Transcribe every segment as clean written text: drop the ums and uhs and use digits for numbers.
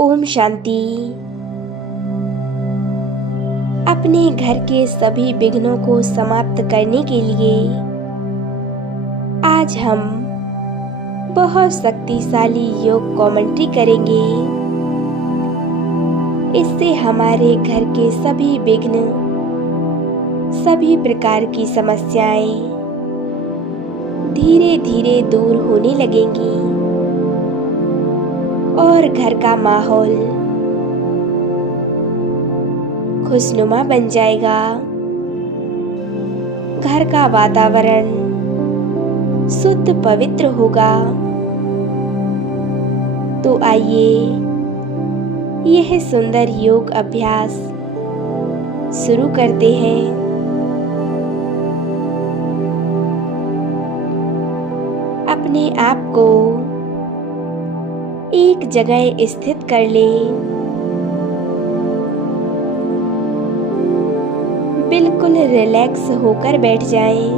ओम शांति। अपने घर के सभी विघ्नों को समाप्त करने के लिए आज हम बहुत शक्तिशाली योग कमेंट्री करेंगे। इससे हमारे घर के सभी विघ्न, सभी प्रकार की समस्याएं धीरे धीरे दूर होने लगेंगी और घर का माहौल खुशनुमा बन जाएगा। घर का वातावरण शुद्ध पवित्र होगा। तो आइए यह सुंदर योग अभ्यास शुरू करते हैं। अपने आप को एक जगह स्थित कर लें। बिल्कुल रिलैक्स होकर बैठ जाएं।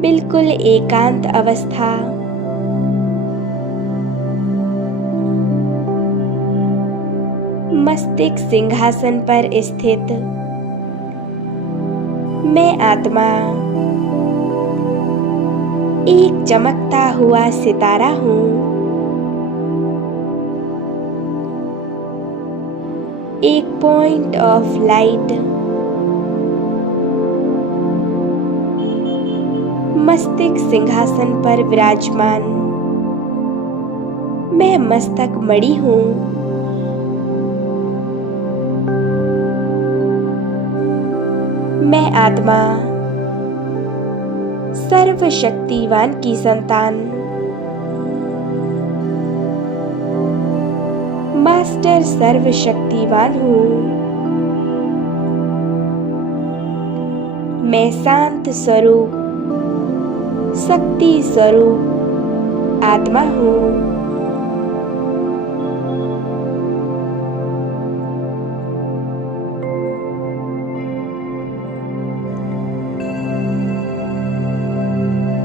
बिल्कुल एकांत अवस्था। मस्तिष्क सिंहासन पर स्थित मैं आत्मा एक चमकता हुआ सितारा हूँ। एक पॉइंट ऑफ लाइट। मस्तिष्क सिंहासन पर विराजमान मैं मस्तक मणि हूँ। मैं आत्मा सर्वशक्तिवान की संतान मास्टर सर्वशक्तिवान हूँ। मैं शांत स्वरूप शक्ति स्वरूप आत्मा हूँ।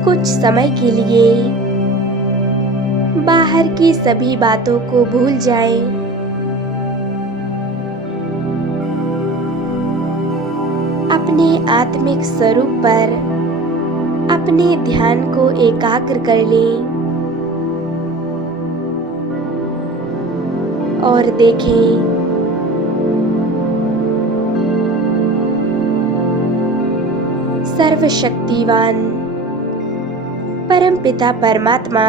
कुछ समय के लिए बाहर की सभी बातों को भूल जाएं। अपने आत्मिक स्वरूप पर अपने ध्यान को एकाग्र कर लें और देखें सर्वशक्तिवान परमपिता परमात्मा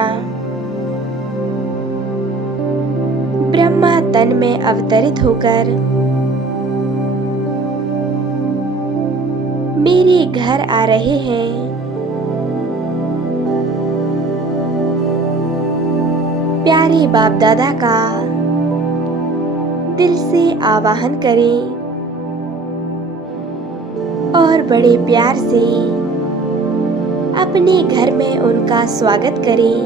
ब्रह्मा तन में अवतरित होकर मेरे घर आ रहे हैं। प्यारे बाप दादा का दिल से आवाहन करें और बड़े प्यार से अपने घर में उनका स्वागत करें।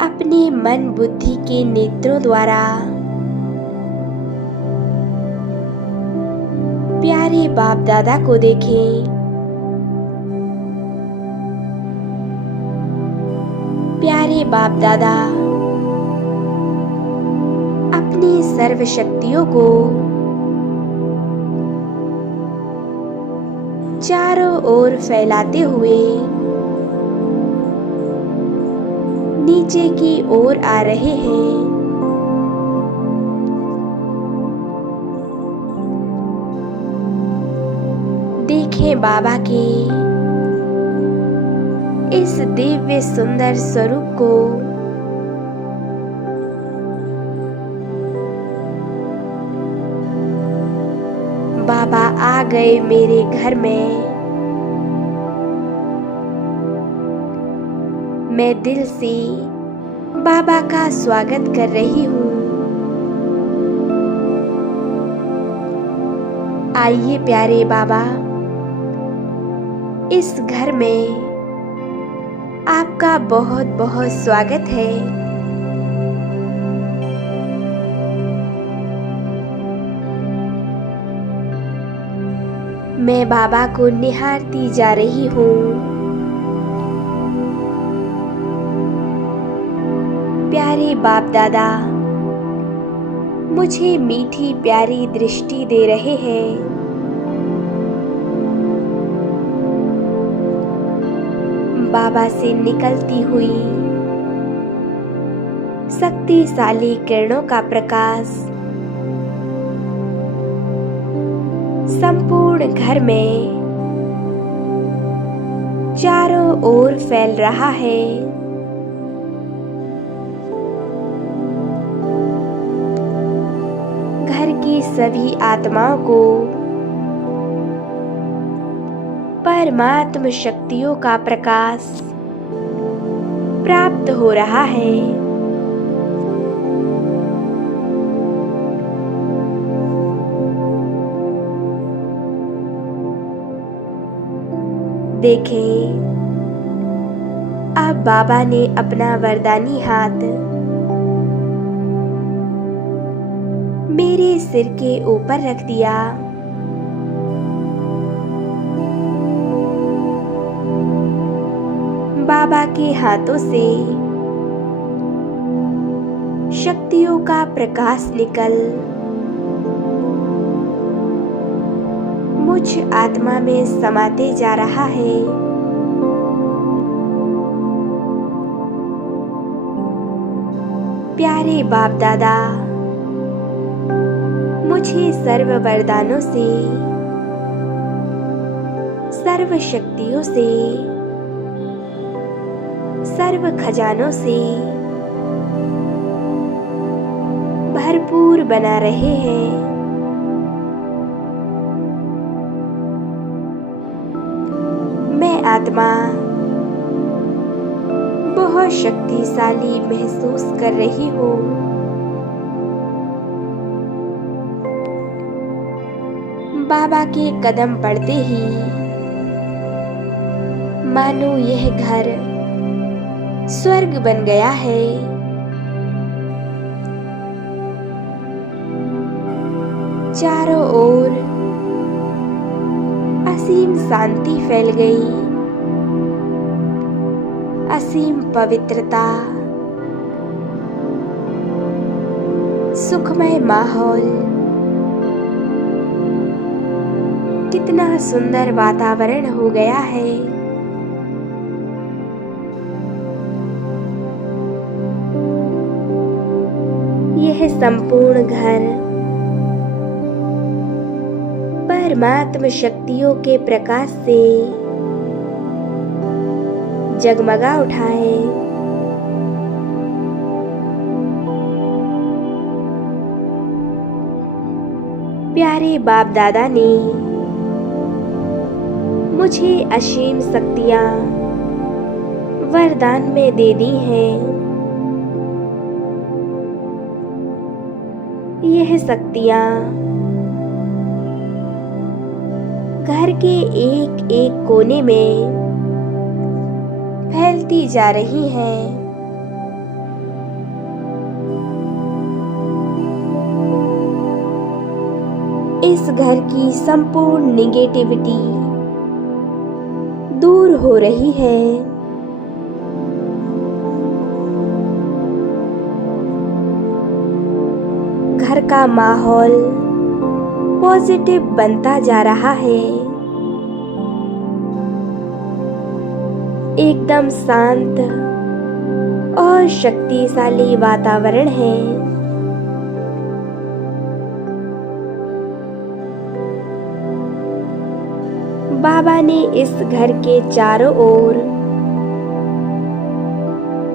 अपने मन बुद्धि के नेत्रों द्वारा प्यारे बाप दादा को देखें। प्यारे बाप दादा अपनी सर्व शक्तियों को चारों ओर फैलाते हुए नीचे की ओर आ रहे हैं। देखें बाबा के इस दिव्य सुंदर स्वरूप को। बाबा आ गए मेरे घर में। मैं दिल से बाबा का स्वागत कर रही हूँ। आइए प्यारे बाबा, इस घर में आपका बहुत बहुत स्वागत है। मैं बाबा को निहारती जा रही हूँ। प्यारे बाप दादा मुझे मीठी प्यारी दृष्टि दे रहे हैं। बाबा से निकलती हुई शक्तिशाली किरणों का प्रकाश संपूर्ण घर में चारों ओर फैल रहा है। घर की सभी आत्माओं को परमात्म शक्तियों का प्रकाश प्राप्त हो रहा है। देखें, अब बाबा ने अपना वरदानी हाथ मेरे सिर के ऊपर रख दिया। बाबा के हाथों से शक्तियों का प्रकाश निकल मुझ आत्मा में समाते जा रहा है। प्यारे बाप दादा मुझे सर्व वरदानों से, सर्व शक्तियों से, सर्व खजानों से भरपूर बना रहे हैं। मैं आत्मा बहुत शक्तिशाली महसूस कर रही हूँ। बाबा के कदम पड़ते ही मानो यह घर स्वर्ग बन गया है। चारों ओर असीम शांति फैल गई, असीम पवित्रता, सुखमय माहौल, कितना सुंदर वातावरण हो गया है। यह संपूर्ण घर परमात्म शक्तियों के प्रकाश से जगमगा उठा है। प्यारे बाप दादा ने मुझे असीम शक्तियां वरदान में दे दी हैं। यह शक्तियां घर के एक एक कोने में फैलती जा रही हैं। इस घर की संपूर्ण निगेटिविटी दूर हो रही है। घर का माहौल पॉजिटिव बनता जा रहा है। एकदम शांत और शक्तिशाली वातावरण है। बाबा ने इस घर के चारों ओर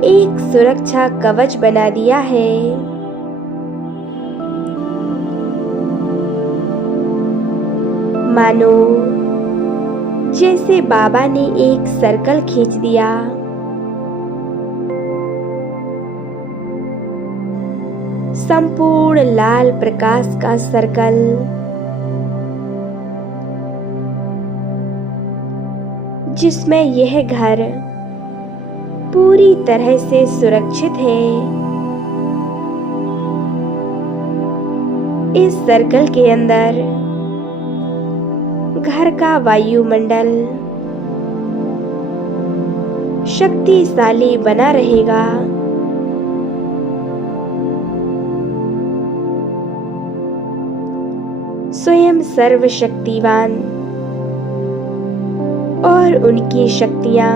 एक सुरक्षा कवच बना दिया है। मानो जैसे बाबा ने एक सर्कल खींच दिया। संपूर्ण लाल प्रकाश का सर्कल जिसमें यह घर पूरी तरह से सुरक्षित है। इस सर्कल के अंदर घर का वायुमंडल शक्तिशाली बना रहेगा। स्वयं सर्वशक्तिवान और उनकी शक्तियां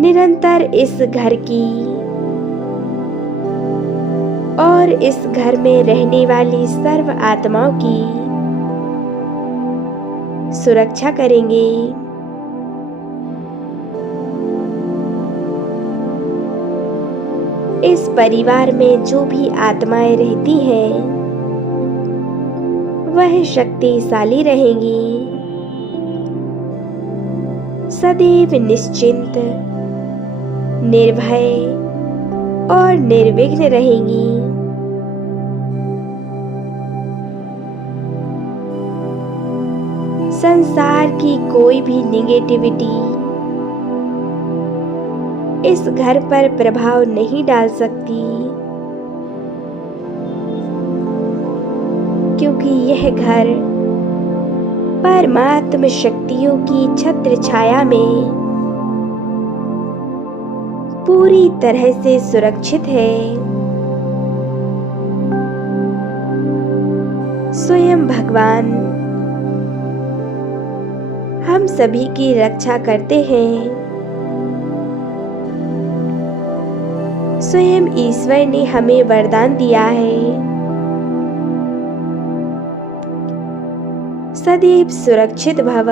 निरंतर इस घर की और इस घर में रहने वाली सर्व आत्माओं की सुरक्षा करेंगे। इस परिवार में जो भी आत्माएं रहती हैं वह शक्तिशाली रहेंगी, सदैव निश्चिंत, निर्भय और निर्विघ्न रहेंगी। संसार की कोई भी नेगेटिविटी इस घर पर प्रभाव नहीं डाल सकती, क्योंकि यह घर परमात्म शक्तियों की छत्र छाया में पूरी तरह से सुरक्षित है। स्वयं भगवान हम सभी की रक्षा करते हैं। स्वयं ईश्वर ने हमें वरदान दिया है, सदैव सुरक्षित भव।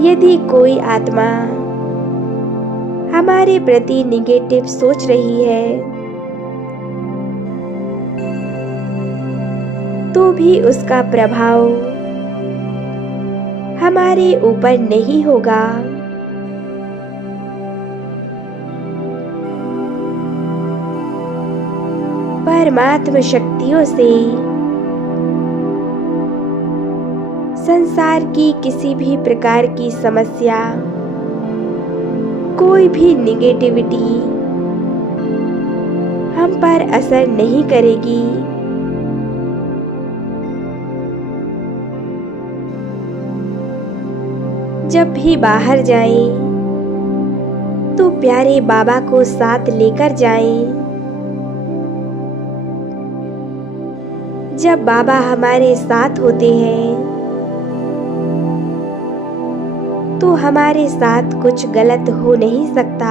यदि कोई आत्मा हमारे प्रति निगेटिव सोच रही है तो भी उसका प्रभाव हमारे ऊपर नहीं होगा। परमात्म शक्तियों से संसार की किसी भी प्रकार की समस्या, कोई भी नेगेटिविटी हम पर असर नहीं करेगी। जब भी बाहर जाएं तो प्यारे बाबा को साथ लेकर जाएं। जब बाबा हमारे साथ होते हैं तो हमारे साथ कुछ गलत हो नहीं सकता।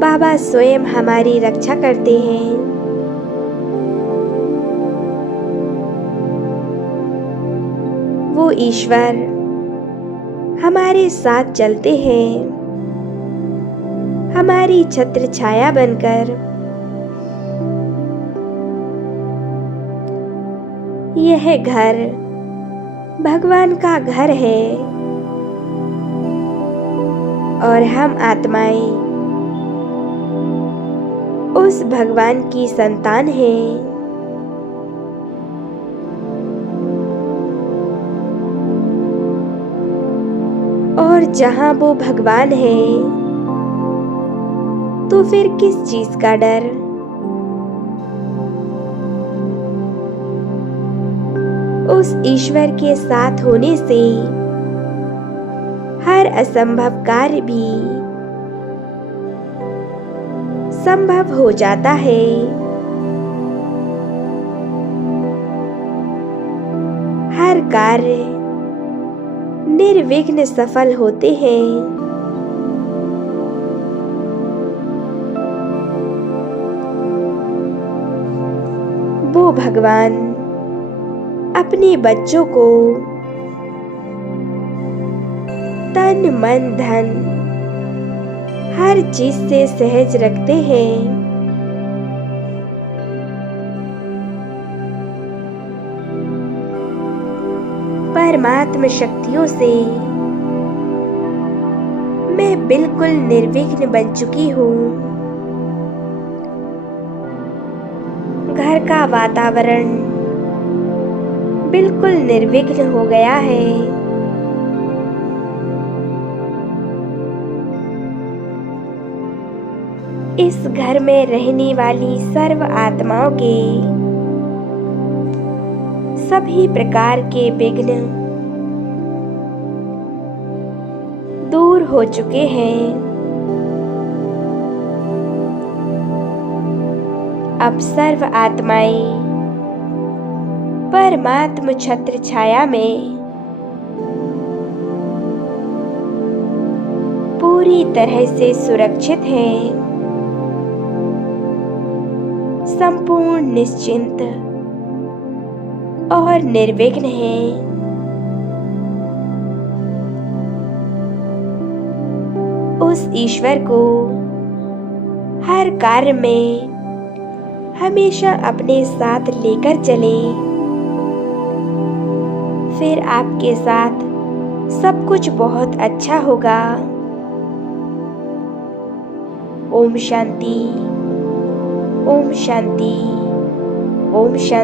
बाबा स्वयं हमारी रक्षा करते हैं। वो ईश्वर हमारे साथ चलते हैं, हमारी छत्र छाया बनकर। यह घर भगवान का घर है और हम आत्माएं उस भगवान की संतान हैं। और जहां वो भगवान है तो फिर किस चीज का डर। उस ईश्वर के साथ होने से हर असंभव कार्य भी संभव हो जाता है। हर कार्य निर्विघ्न सफल होते हैं। वो भगवान अपने बच्चों को तन मन धन हर चीज से सहज रखते हैं। परमात्म शक्तियों से मैं बिल्कुल निर्विघ्न बन चुकी हूँ। घर का वातावरण बिल्कुल निर्विघ्न हो गया है। इस घर में रहने वाली सर्व आत्माओं के सभी प्रकार के विघ्न दूर हो चुके हैं। अब सर्व आत्माएं परमात्म छत्र छाया में पूरी तरह से सुरक्षित हैं, संपूर्ण निश्चिंत और निर्विघ्न हैं। उस ईश्वर को हर कार्य में हमेशा अपने साथ लेकर चले, फिर आपके साथ सब कुछ बहुत अच्छा होगा। ओम शांति, ओम शांति, ओम शांति।